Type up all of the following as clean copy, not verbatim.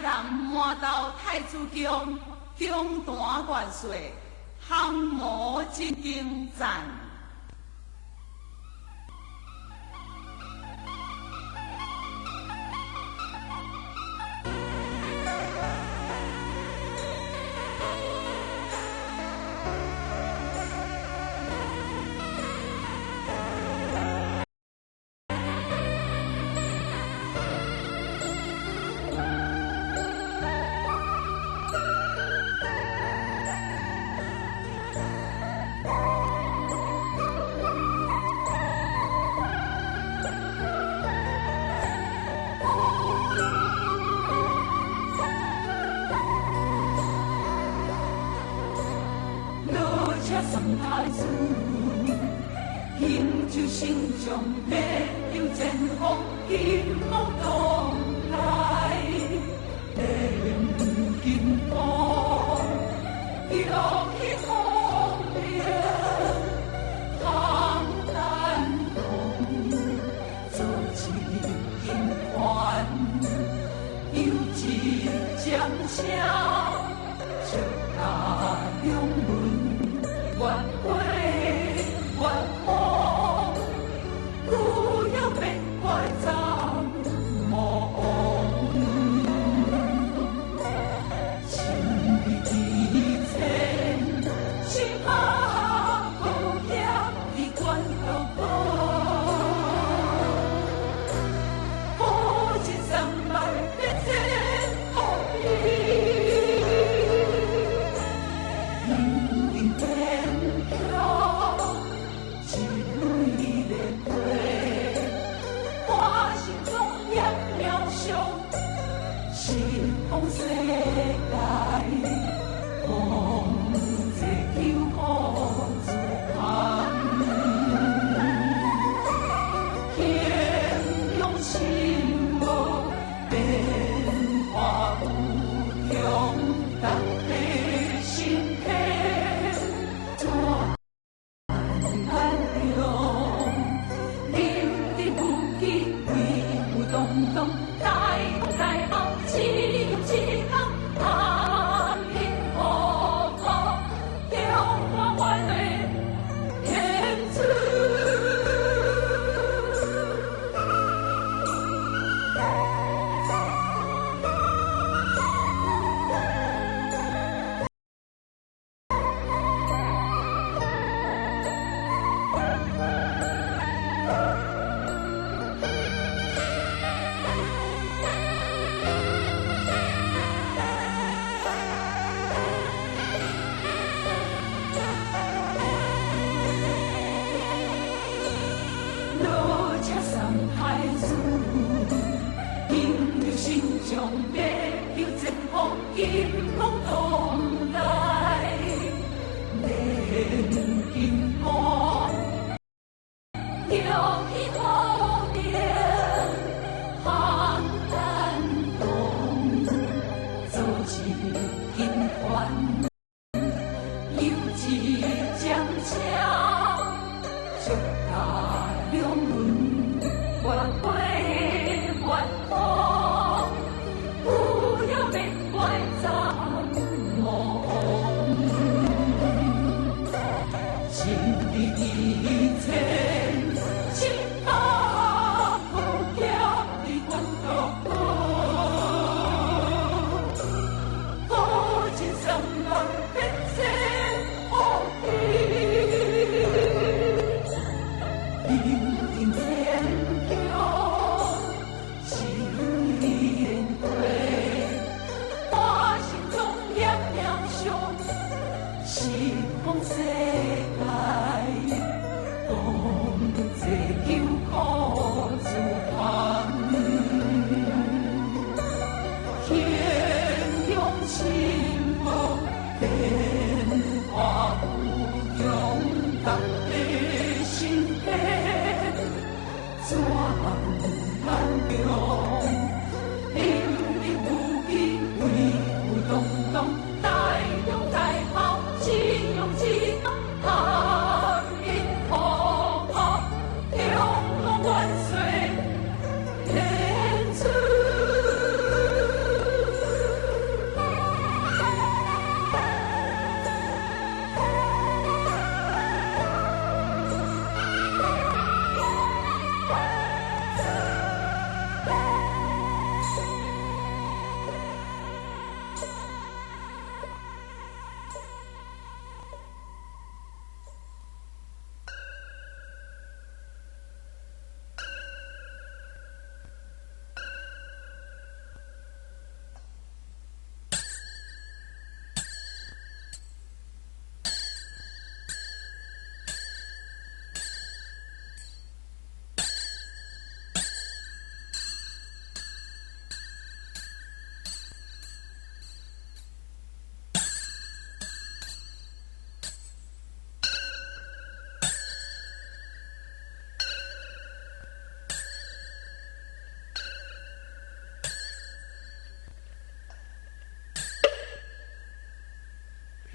人满道太子宫，中断元帅，航魔进京战。三太子，行就心中要有前方，金光东来，连金光，要去方便，唐丹东，做一金环，有一将相，就他两门。万归万梦，不要被怪葬梦。情义前，心怕后仰的关头过，不知三百别前后避。是风世界，风这秋风自寒，天用心无变化无穷，大地心间转流，你的不羁义不动动，大好。只有只行，他平何方？中华万岁，天子。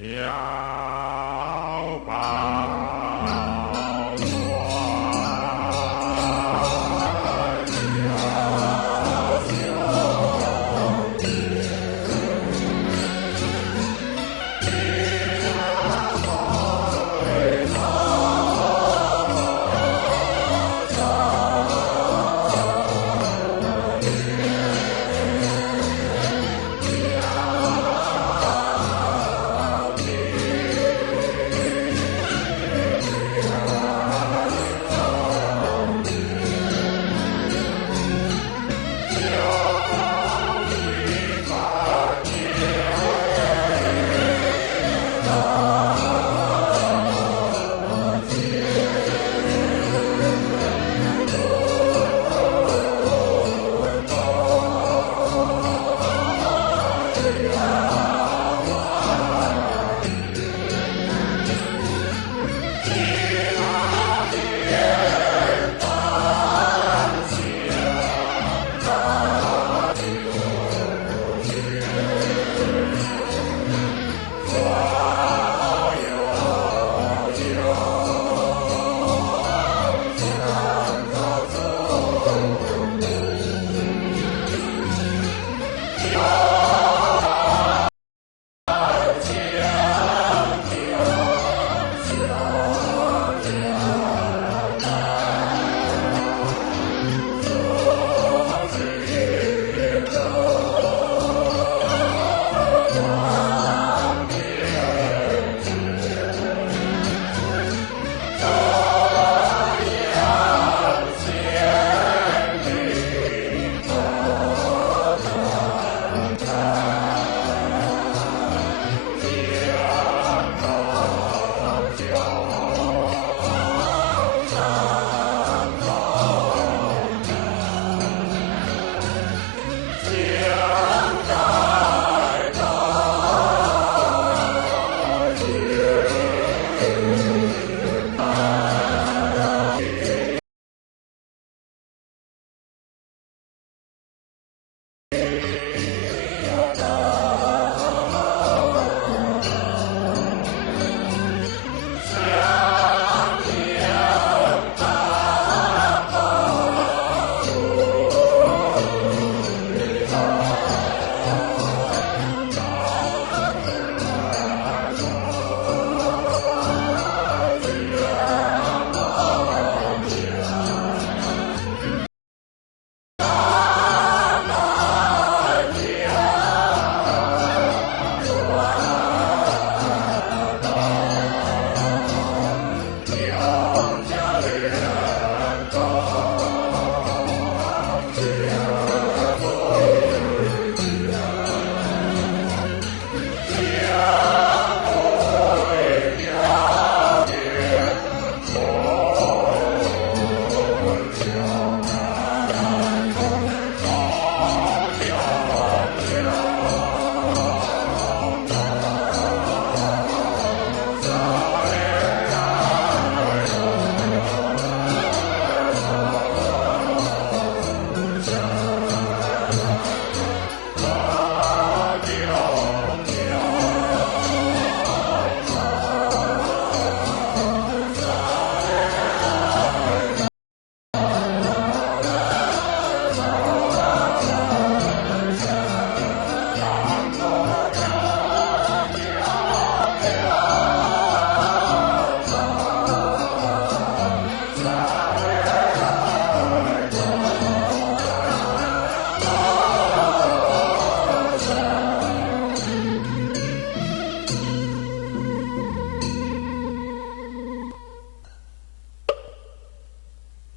小宝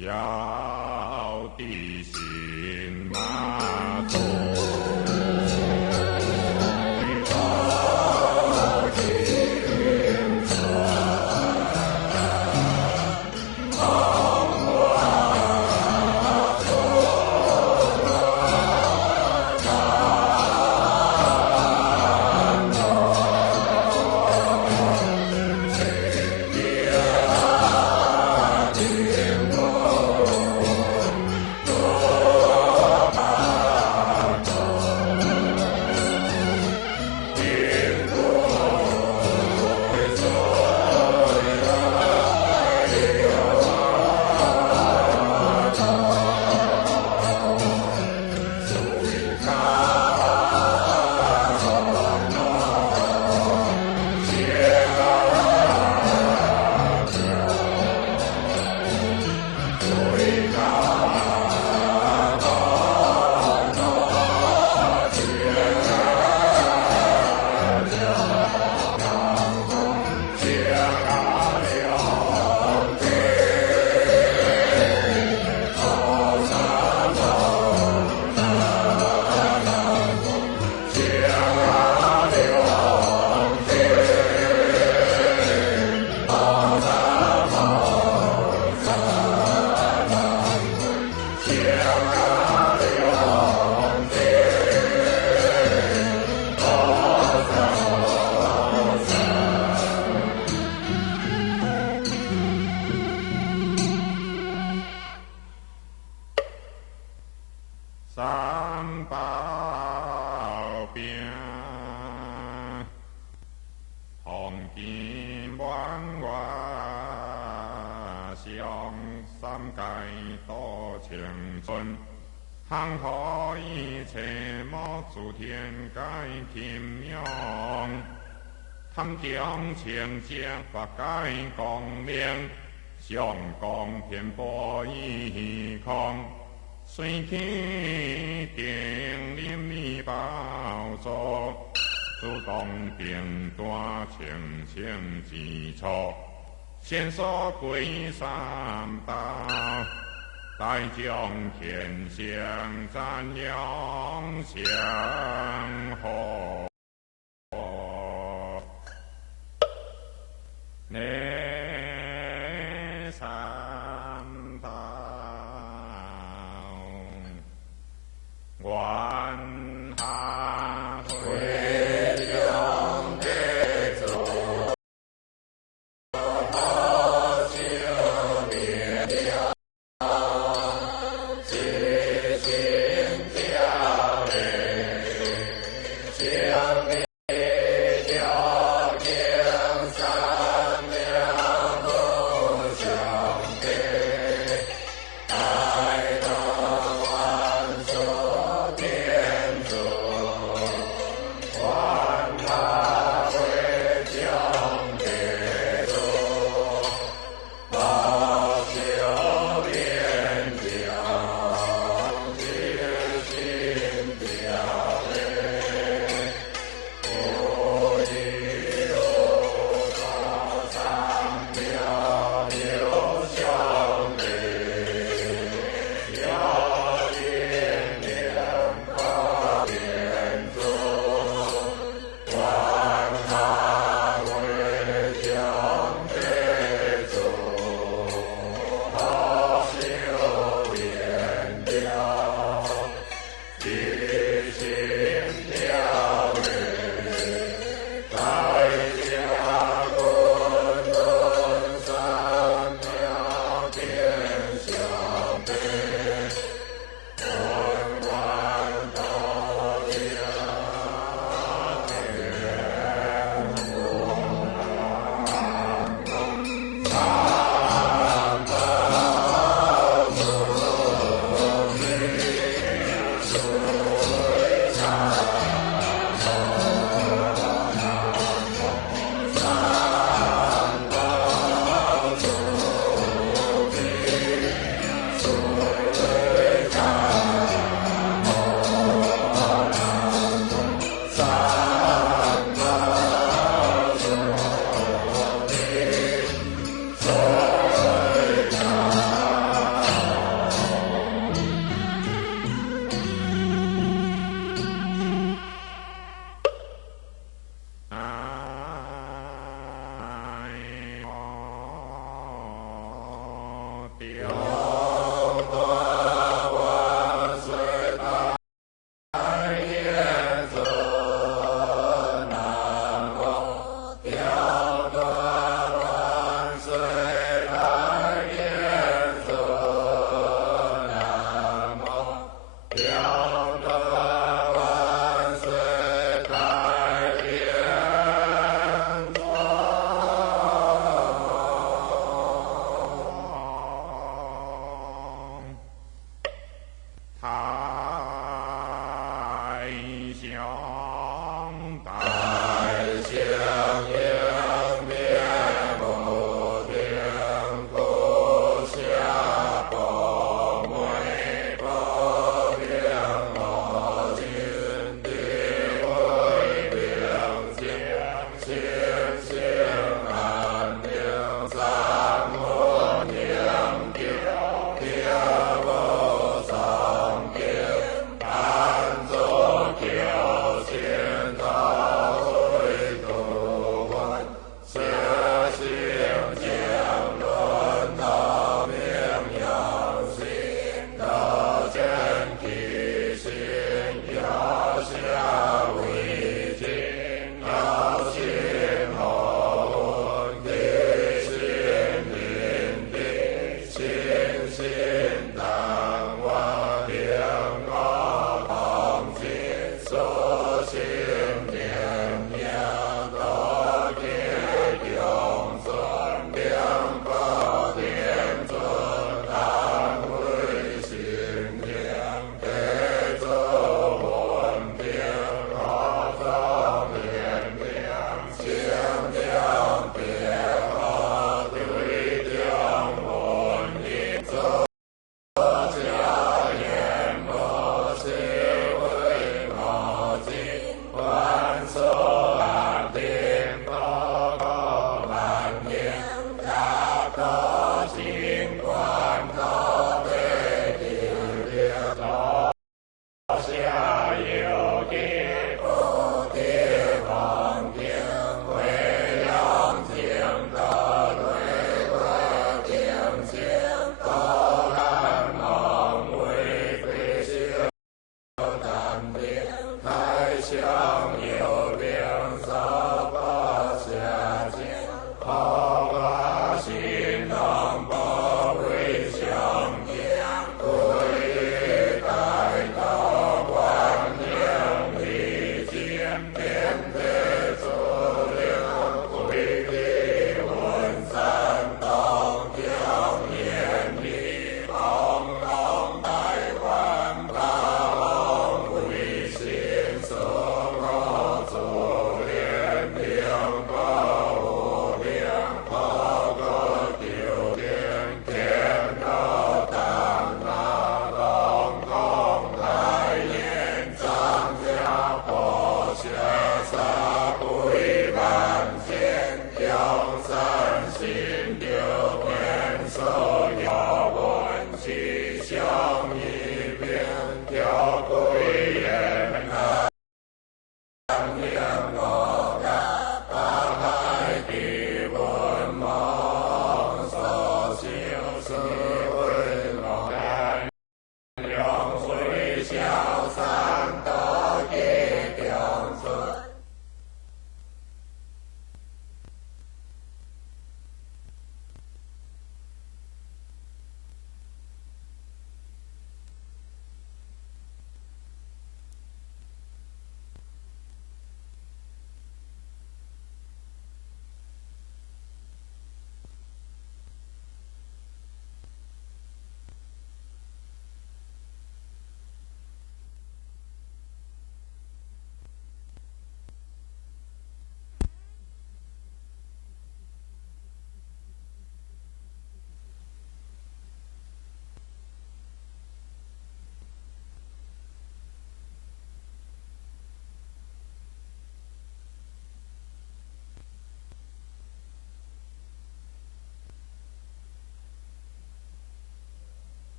要的心马走。三宝饼，红金万万上三界多青春，行可一切莫诸天界平庸，贪将清净法界光明，上光遍布一空。随天定临密宝座，主动定端清清之处，先所归三宝，大将天香赞扬相和。呢三宝。愿下回向地主，好修炼了，自心调理，将你了经三了不相别，待到万寿。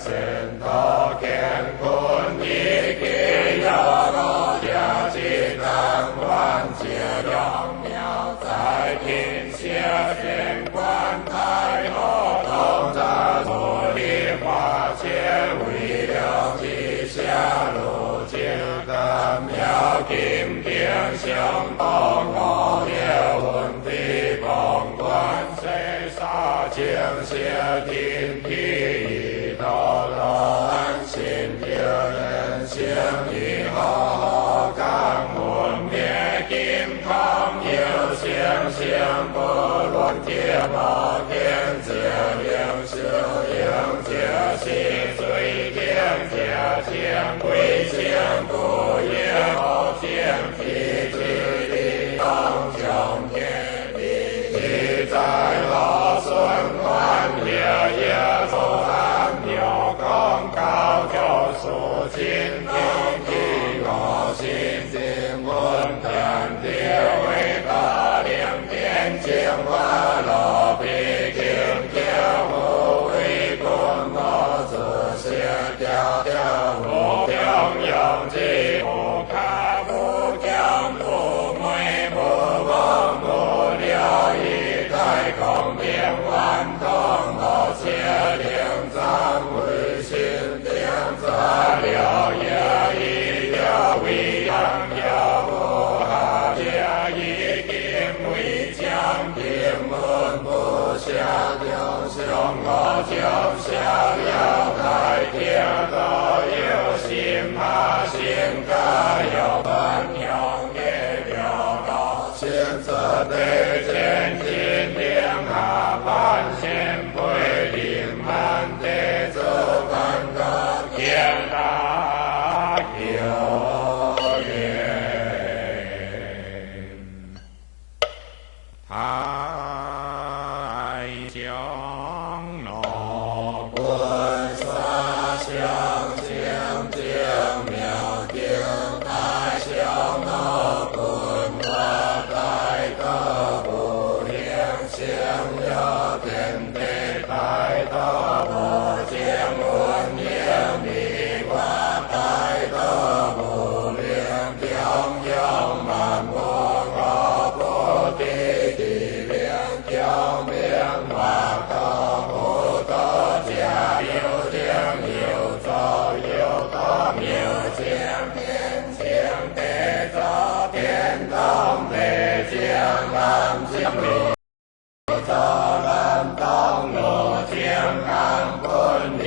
圣道乾坤一切要金鼎上当五了文笔光冠世沙情色天地道乱心有人生以后感文灭金康有相相不乱天马天子两修两家是最天家相归相不也好相提起的当相天地在老孙万也也走安鸟刚高就数今天地我心经文天地为大量天经花老毕竟天无为公我自写条条无平阳之无卡不将不昧不忘不了一太空变万通我写灵藏为心灵杂了也一了为阳了不下也一定为将平文不下了上我将下了太天道有心怕心该有本有也了道现在的真心灵下半仙会灵满的走半个天大有缘太香浓滚沙香清净妙定太香浓滚花开个不灵香了天地太多不见闻言迷花太多不灵飘飘满波高不地地灵飘面马高不多家有定有造有道有将天将地造天道地将南将里造南道路将南坤流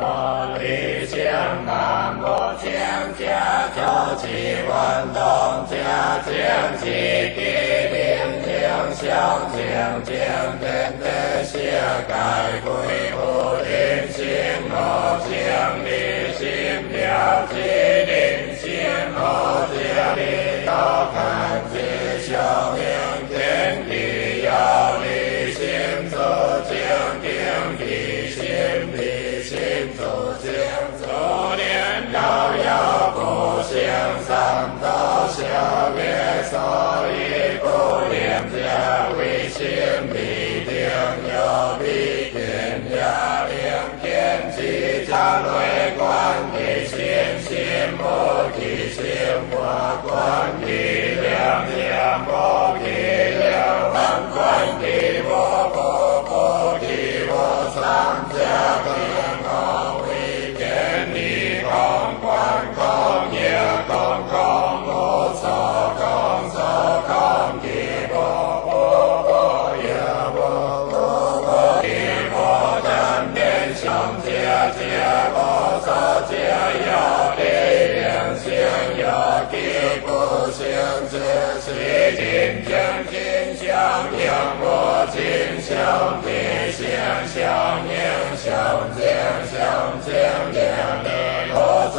摩里将南摩将家走起万东家将起地灵将相将将天地下改归不灵心我将理心了其灵心我将理道看其效应天地要理心走将定理心走将走连道要不相三道下月所以不廉价为心必定有必天下灵天机家内观体心心不体心我观体量量不体量观体不体我三家天空为天地空观空也空空无所空所空体不也不体不真变相皆不所皆有力量性有地不性皆是金将金相应我金相地相相应相见相见两地我所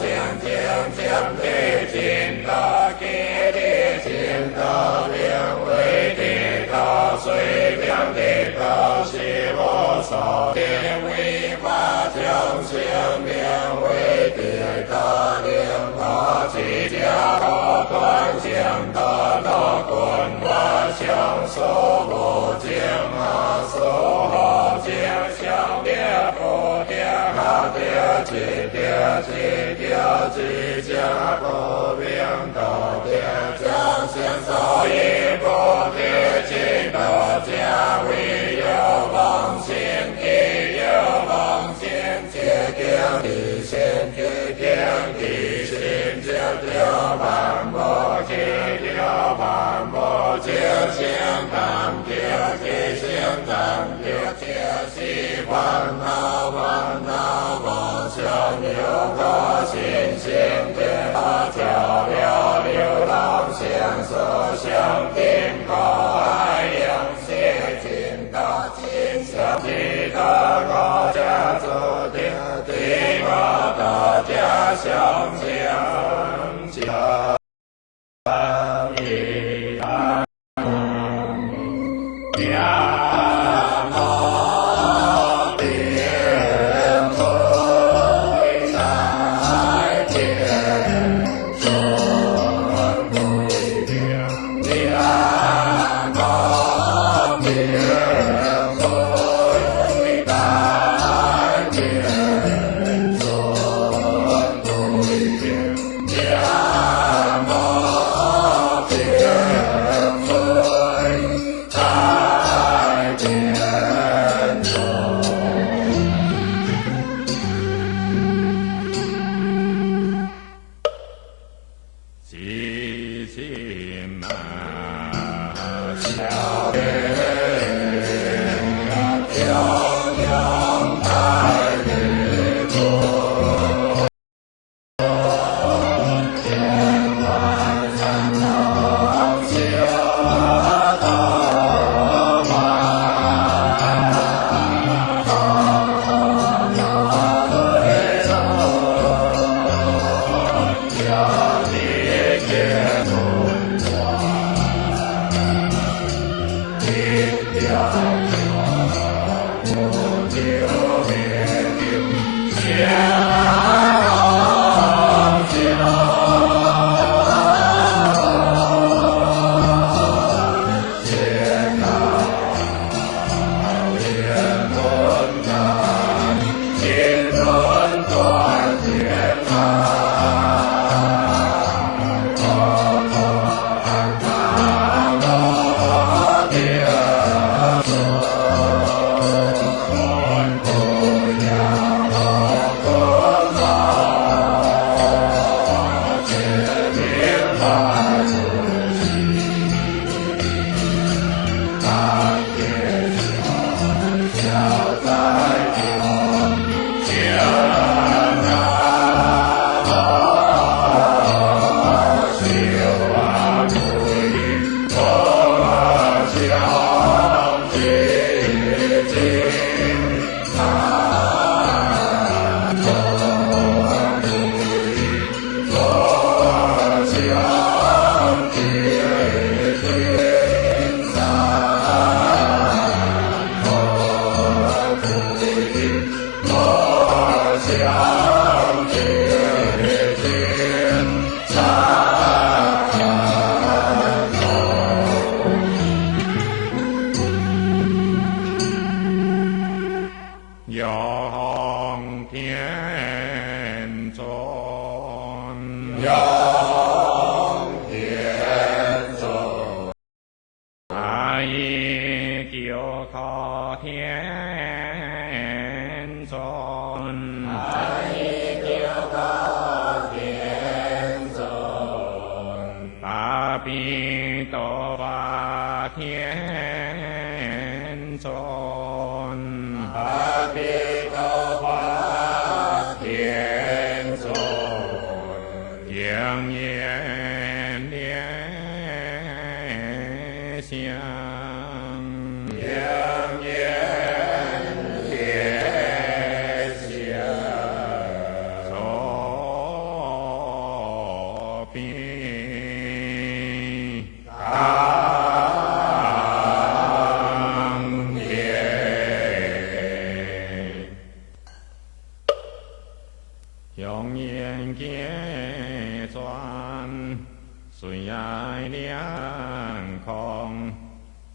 见见地尽大吉地尽大灵为地道随便地道是我所见为法将相命为地道灵我即将可断将大道滚我相所不将所好将相别不掉下掉即掉即掉即将不变道掉将相所以不掉即道家为有妄心地有妄心皆掉地心地掉地心皆掉万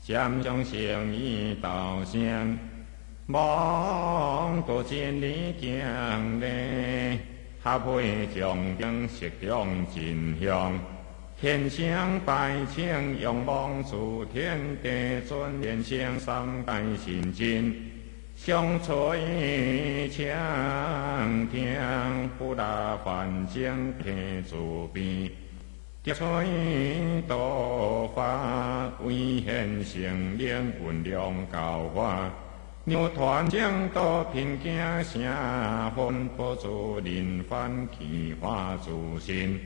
三种成意道声，望过千里行嘞，合配重兵识中真香，天生百姓仰望诸天地尊，天生三界神真，相随强听不达凡间天自变。劫吹道法，为现成灵运量教化，牛团正道平行声，分不出人凡气化自身，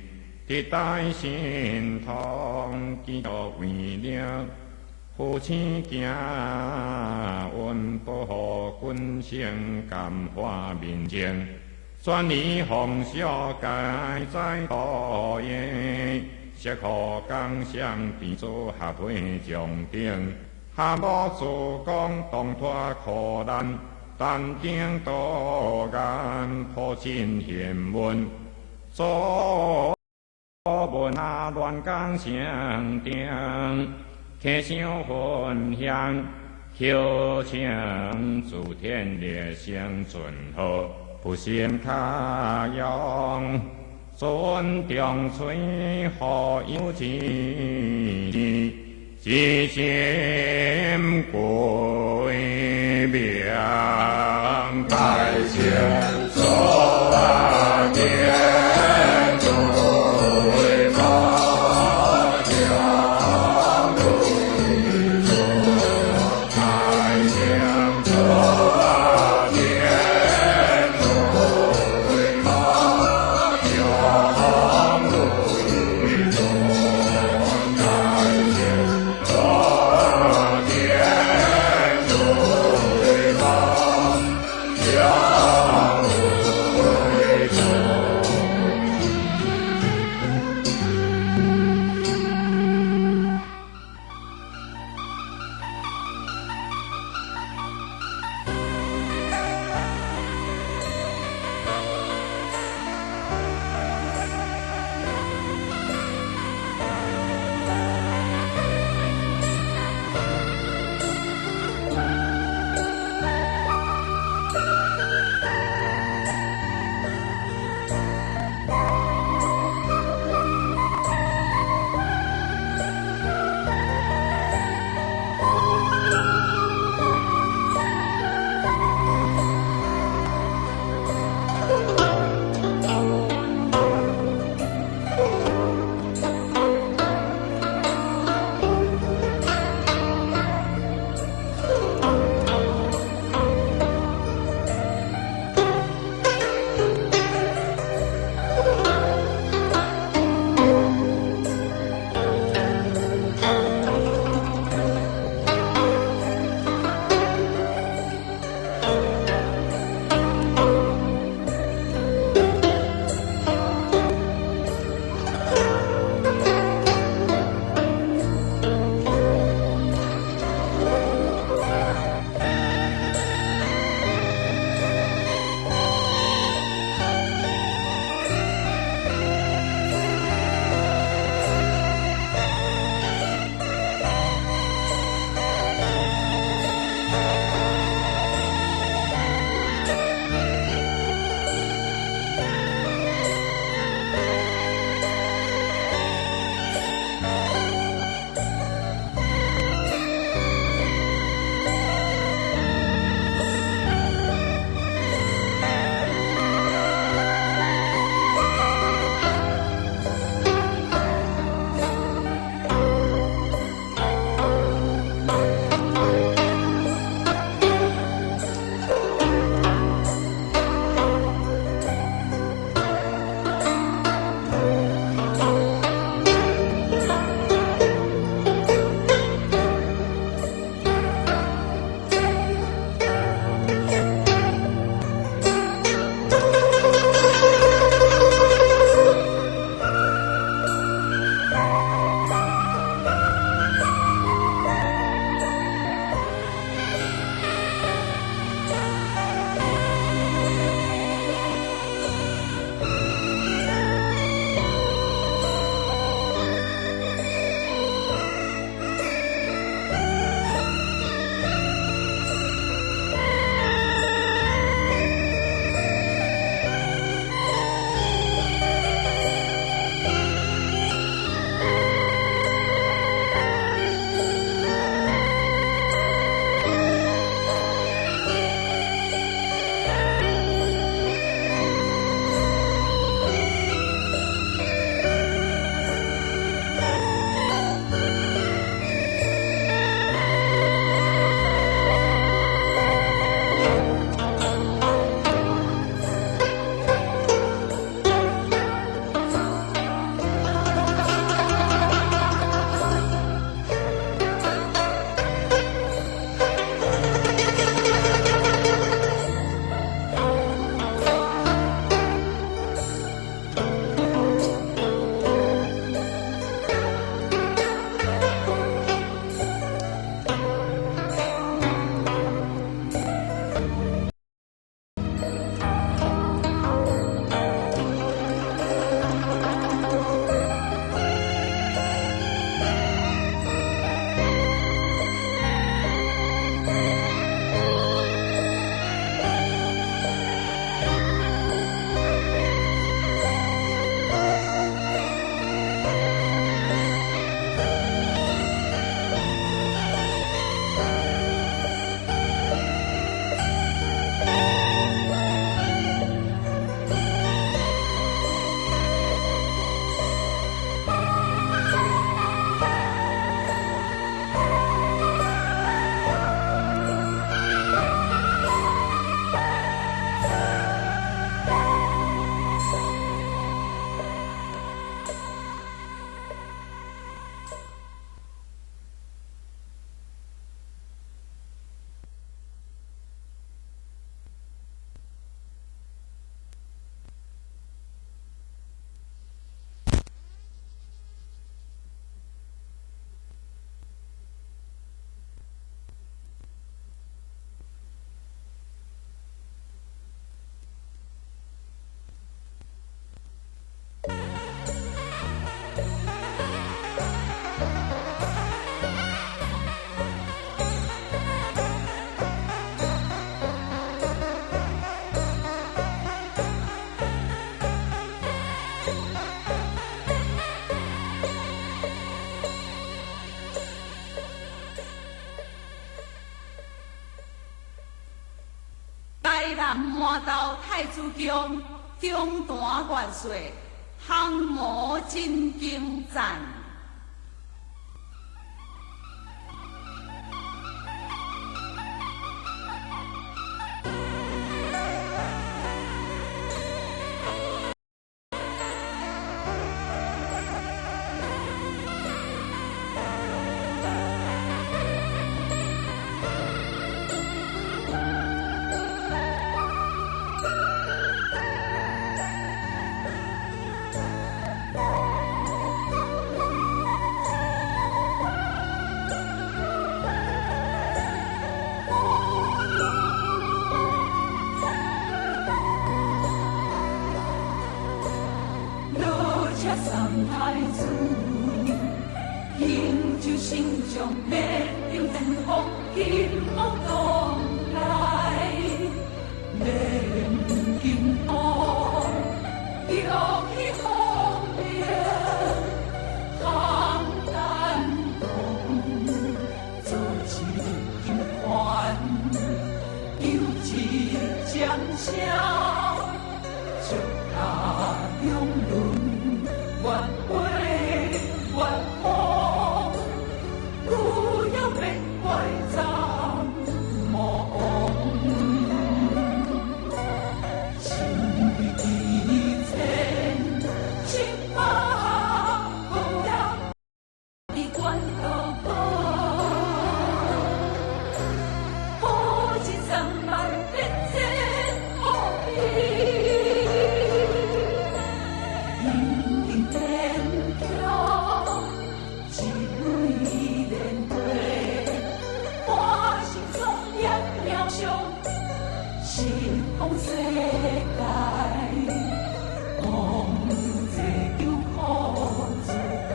替代神通，基督为了父亲行，运保护君臣感化民情，转移风俗改在道业，适可刚相变做合体重定。下无自讲，动脱苦难，但定多眼，普尽贤文，作文啊乱讲声定，客相分享，求请自天烈相尊贺，不嫌卡用，尊重吹何有情？即心归命，大千所见对法相对坐，大千所见对法相对坐，大千。天对方。南满道太子宫，中段元帅，航模真精湛。三太子，饮酒心中烈焰腾风，金瓮东来，炼金瓮，有一红莲，唐丹东，走起金环，有几江桥，就他两轮。万回万红，不要被拐杖梦。心里前，请把不要的关头破，破尽三万变千红衣。是风世界，望这有可自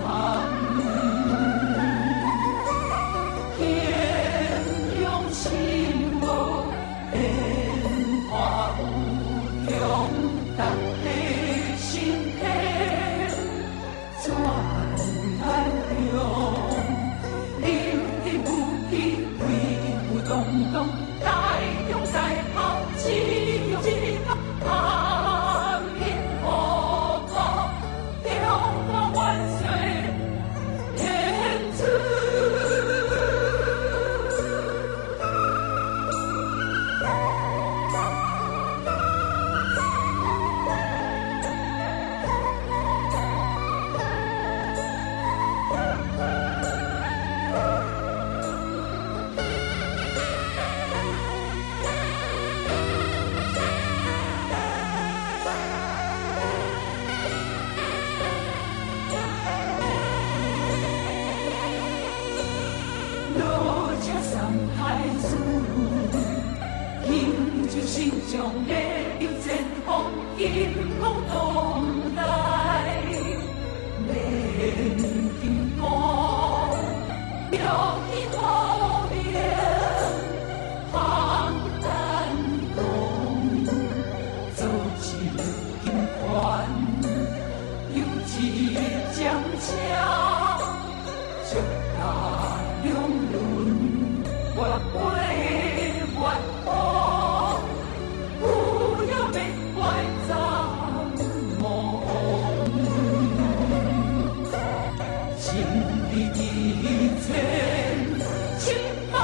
扛，天用心无变化无用，但你心天转来用，你的武器威武动动，大勇大炮。只有一个阿弥陀佛，中华万岁，天子。三太子，饮酒心中烈焰前锋，金瓮东来，炼金瓮，有一红莲，唐丹东，走起金环，有几江桥，就打两轮。万回万红，不要被拐杖梦。心里的钱，请把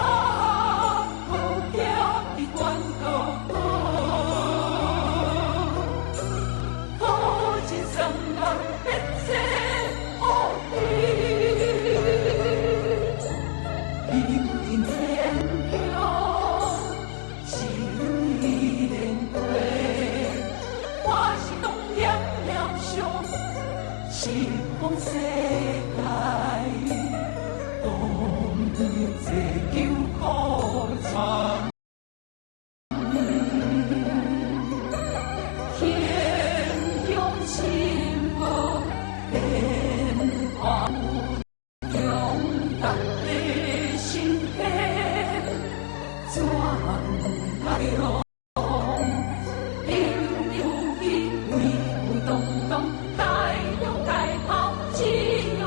不要的关头破尽三万变千红衣。是风世界，当这叫可惨。天用心无变化，用咱的心天转来用。勇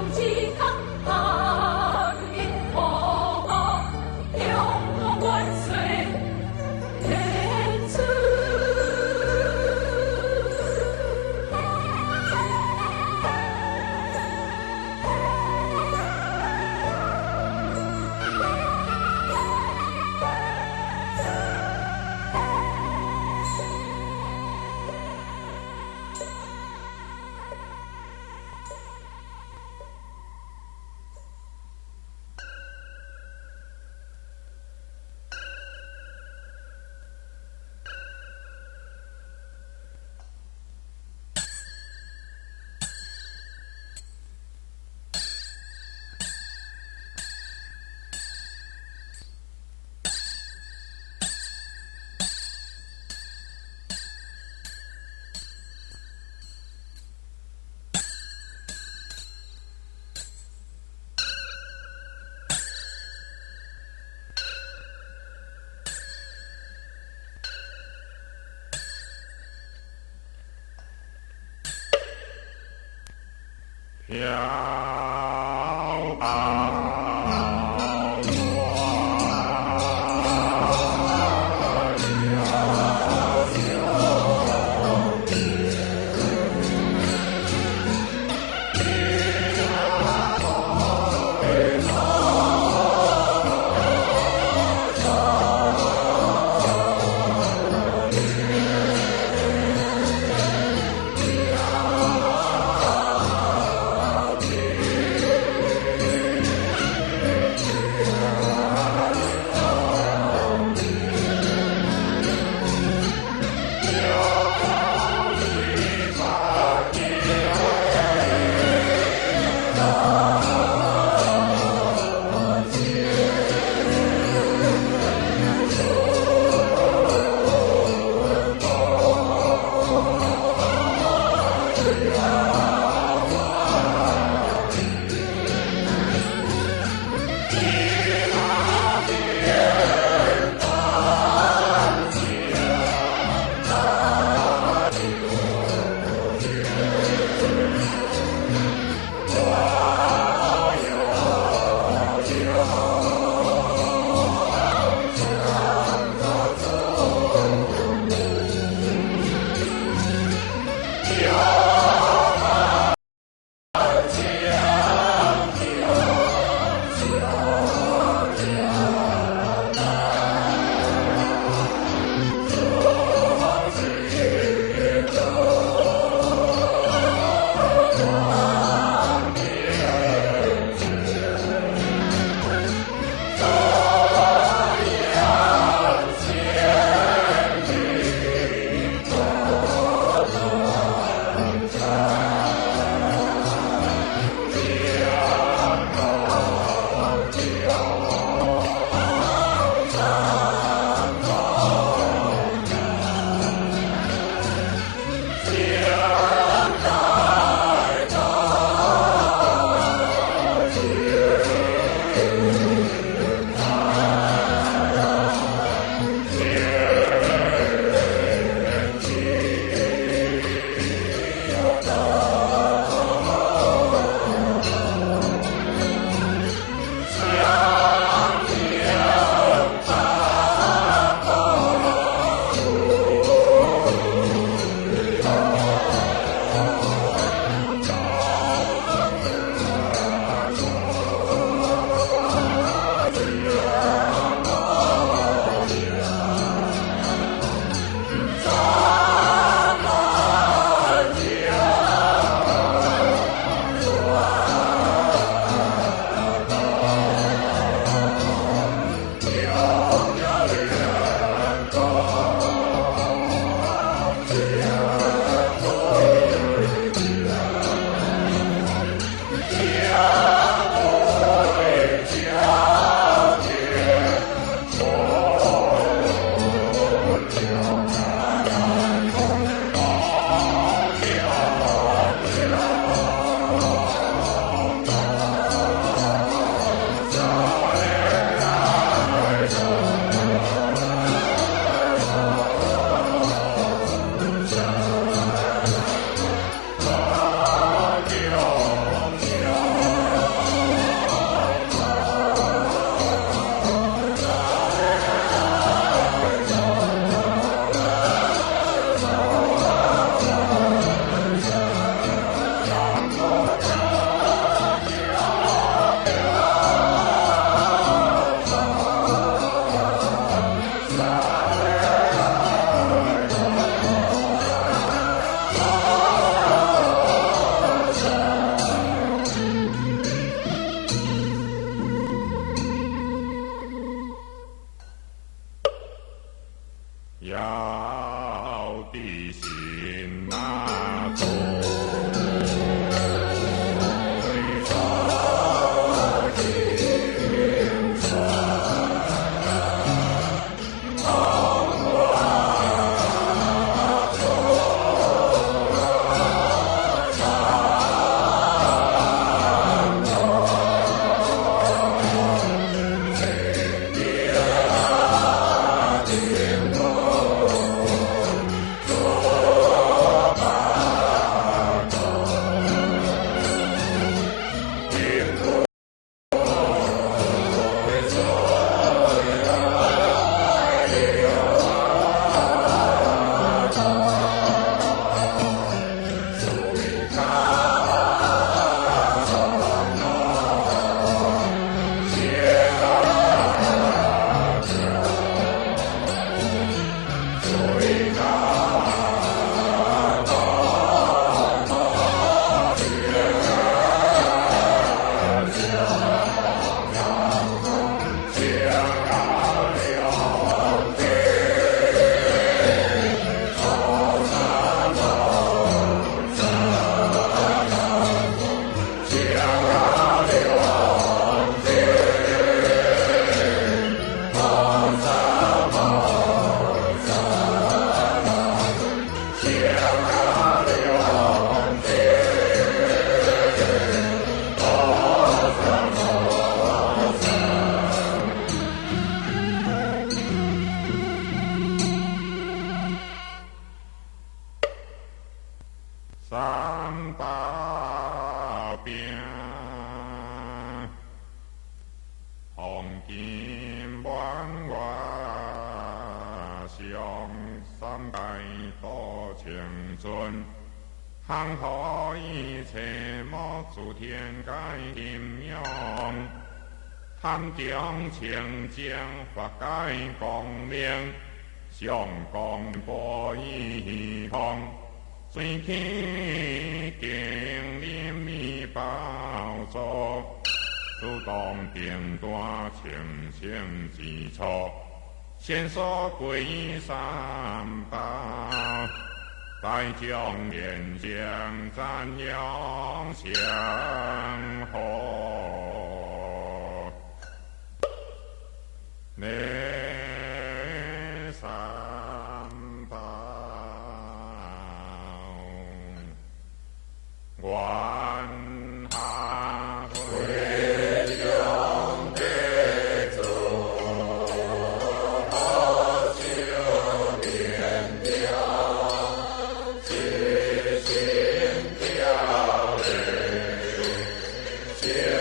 行可以切莫诸天界金用，谈中清净法界光明，上光波一方，随起经临密宝座，主动定端清净之处，先所归依三宝。大将面将赞扬相和，内三宝，万下归宗地主，好修炼调。Yeah.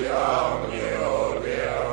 Hãy subscribe cho kênh Ghiền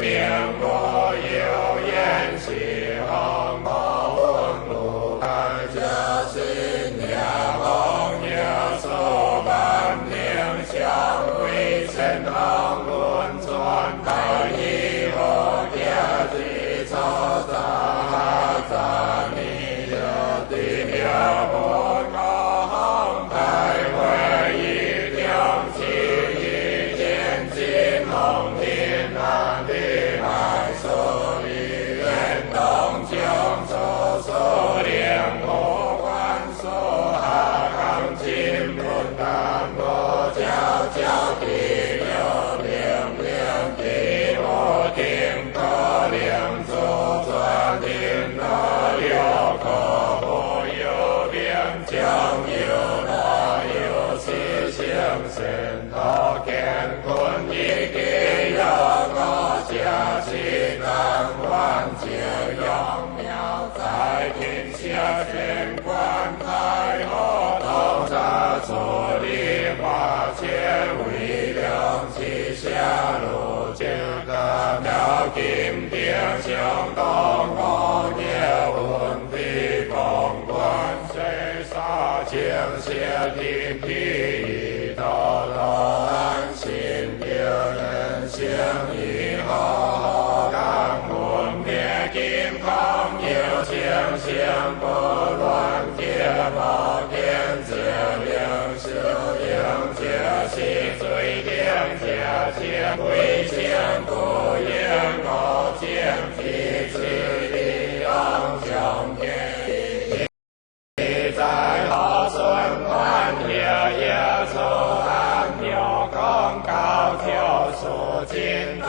Mì Gõ để không bỏ lỡ 金鼎上东五夜魂飞光观世沙清色天地道安心有人生以后当魂灭金空有情相不乱天宝天子灵修灵家是最灵家情归情不言我见彼此的昂相见在好顺环夜夜出安妙空高跳数金天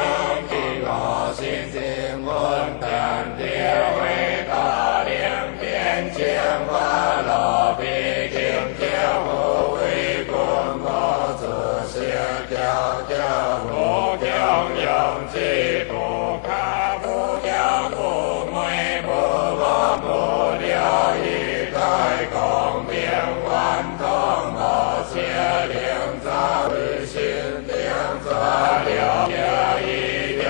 地我心静温淡地为大灵变见花落比金天无为滚我自写条条不强用之不卡不强不昧不我不了一开空变幻通我切灵杂为心灵杂了也一了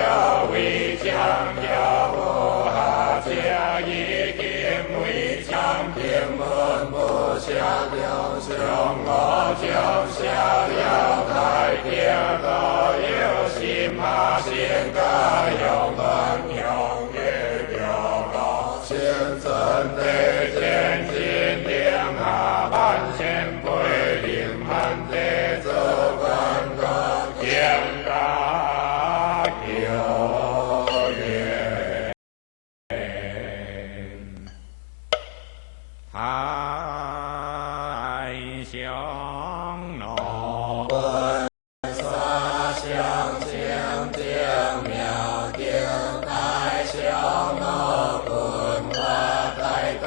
为强了无下切一金为强平门不下了上我就下了太平个有心马心个有门有月有高心真的真心定下半仙归灵汉的自观个天大有缘太香浓洒香清净妙定太香浓滚花太高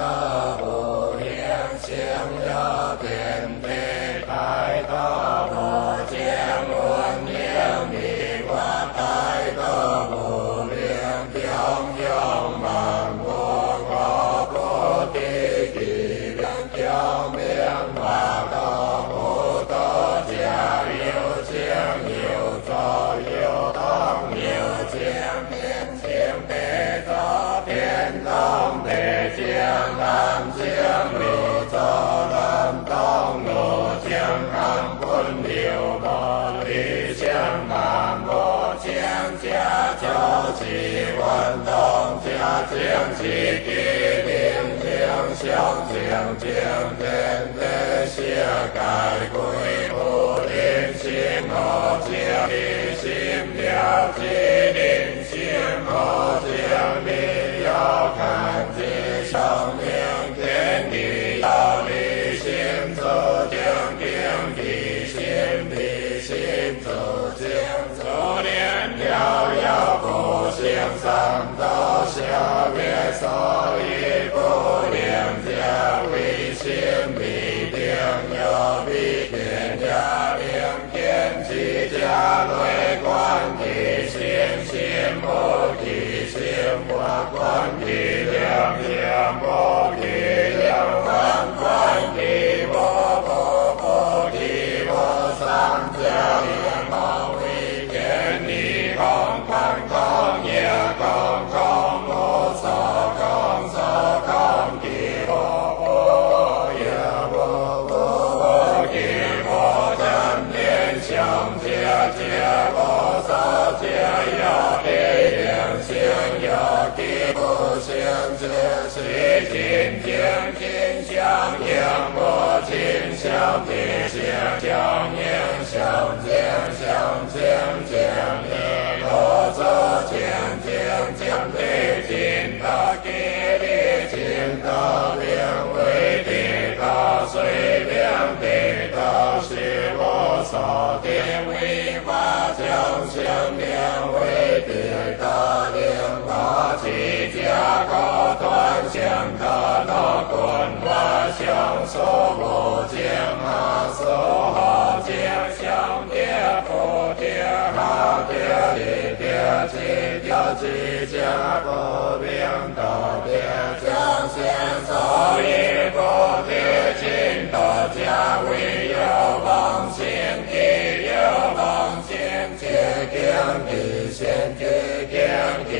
不灵性有天地太高不见闻灵迷花太高不灵平庸满我我不地地灵缥明花高不多家有情有造有动有情明情被造天动被情南情里造南东路情看滚流波里情满我情家就起运动家情起地灵灵相情情天地世界归不灵心我情地心了知灵心我情地要看知生命天地道理心自定定地心地心自静自念了要不行三道下灭所以不灵家为心必定有必定家灵天机家内观体心心不体心不观体灵灵不体灵观体不体不三家灵毛为天地空看空也空空无所空所空体不也不体不真念相接接不所接有地灵性有地不性接是金经金相应不金相地性相应相见相见见应多则见见见地尽大吉地尽大灵为地大随灵地大是我所定为花将相灵为地大灵花起家高端相大道滚花相所不见哈所好见相跌不跌哈跌地跌起掉起家不平道跌将先所以不跌尽大家为有望心地有望心结定地先结定地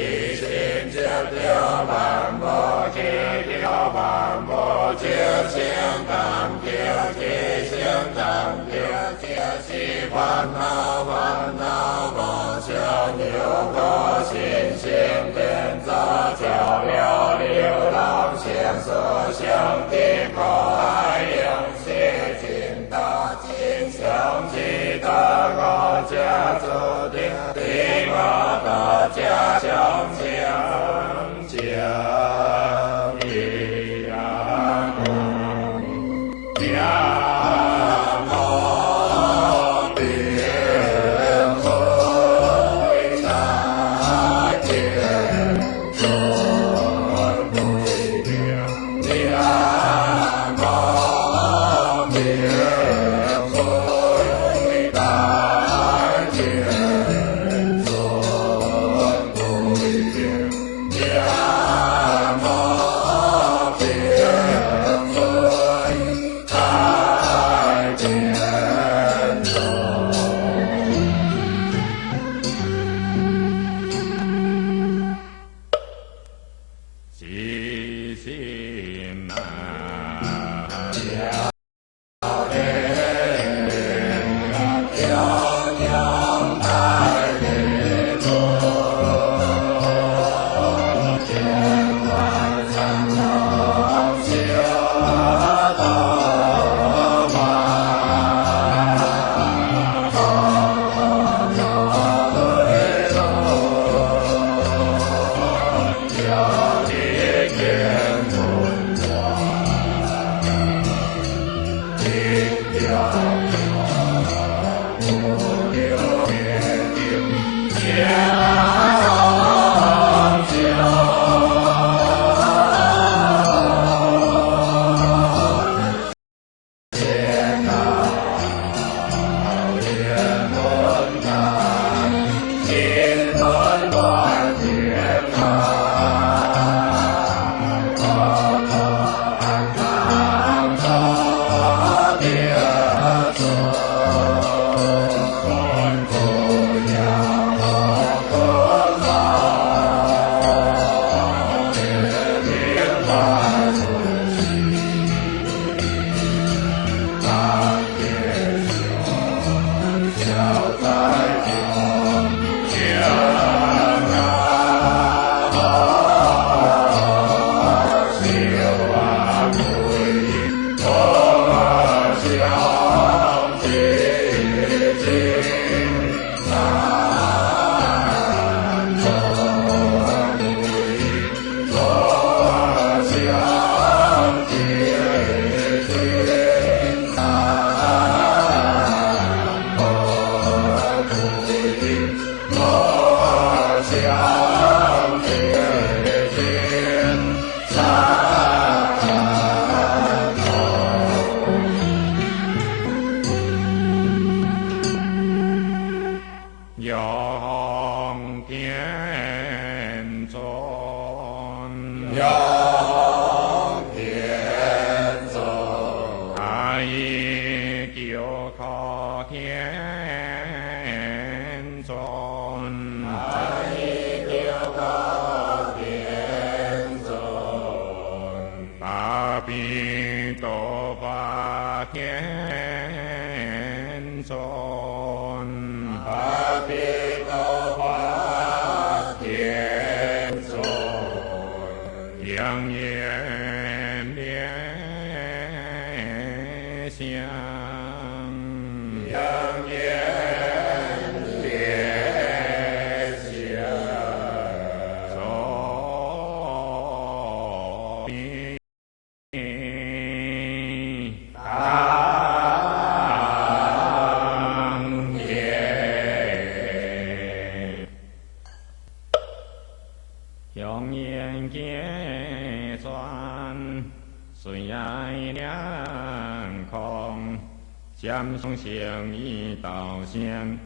占上成一道声，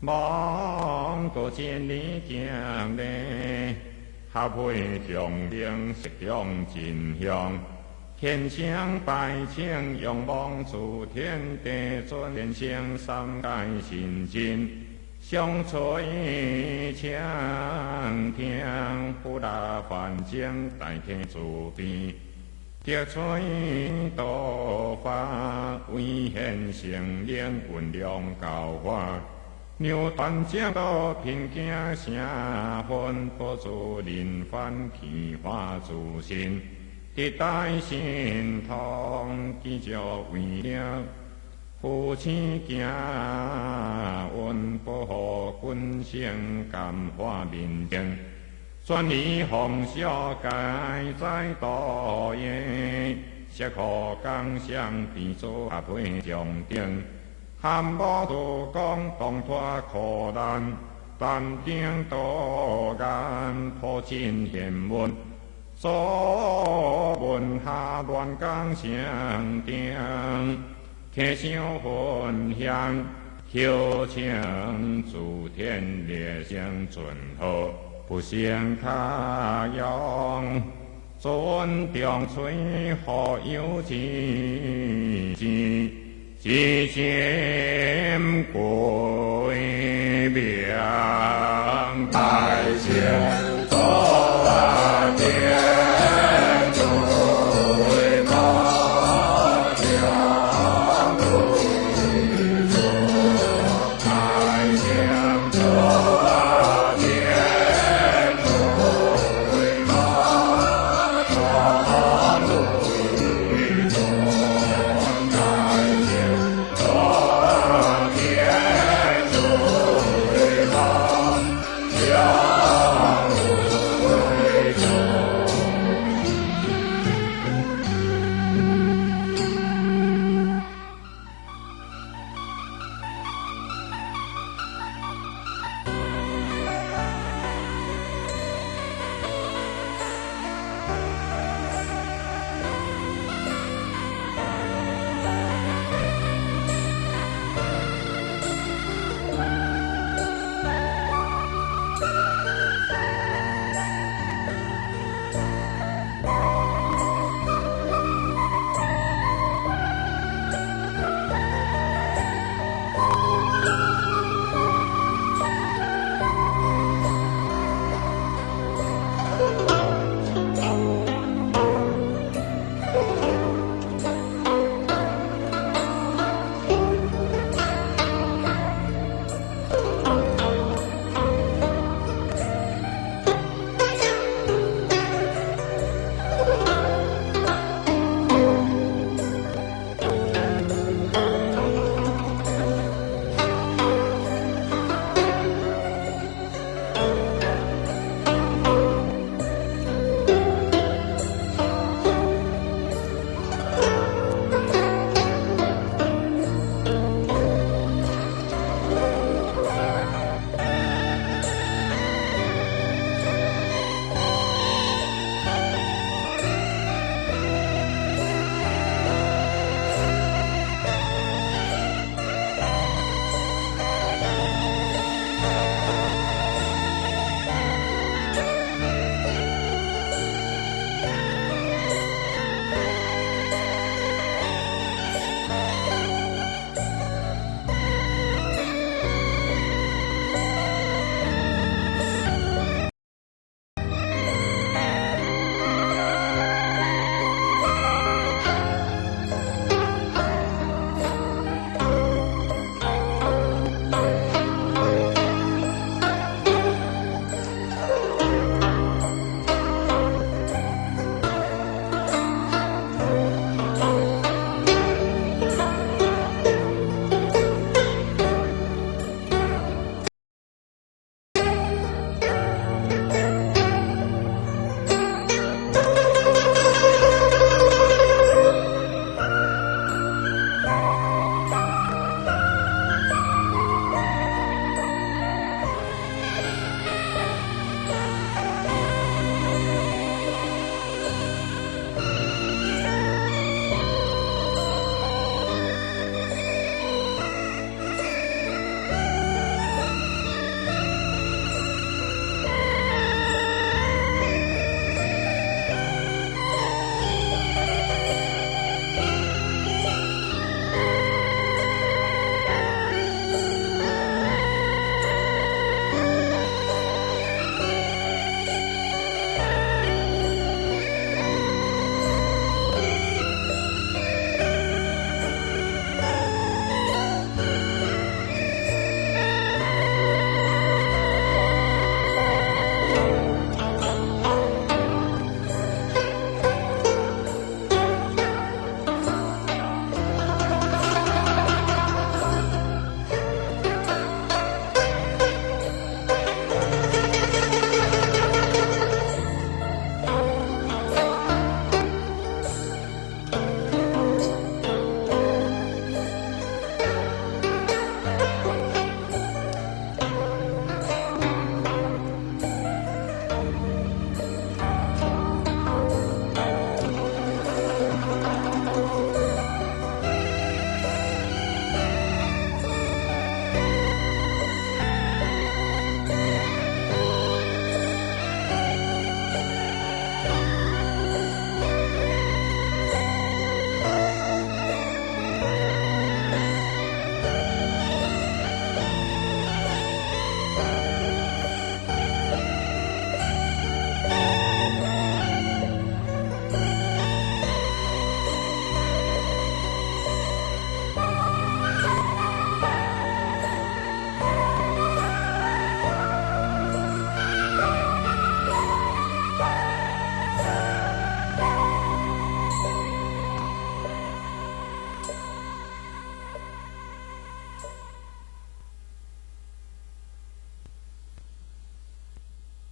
望过千里行嘞，合配重灵石中真香，天香拜请仰望诸天地尊，天香三界神真，相随强听，不拉凡间代替诸边。得吹道法，为现成灵运量教化。牛断正道凭惊声，分不住人凡气化自身。一代神通，记着为了父亲行，运不护君生，感化民情。全力奉孝，改在道业，惜苦工商，变做阿配上顶。汉武杜讲，当脱苦难，淡定道眼，普尽贤文。所闻下乱讲相定，客相分享，求情诸天列相尊号。不胜他用，尊重吹何有之之前贵名。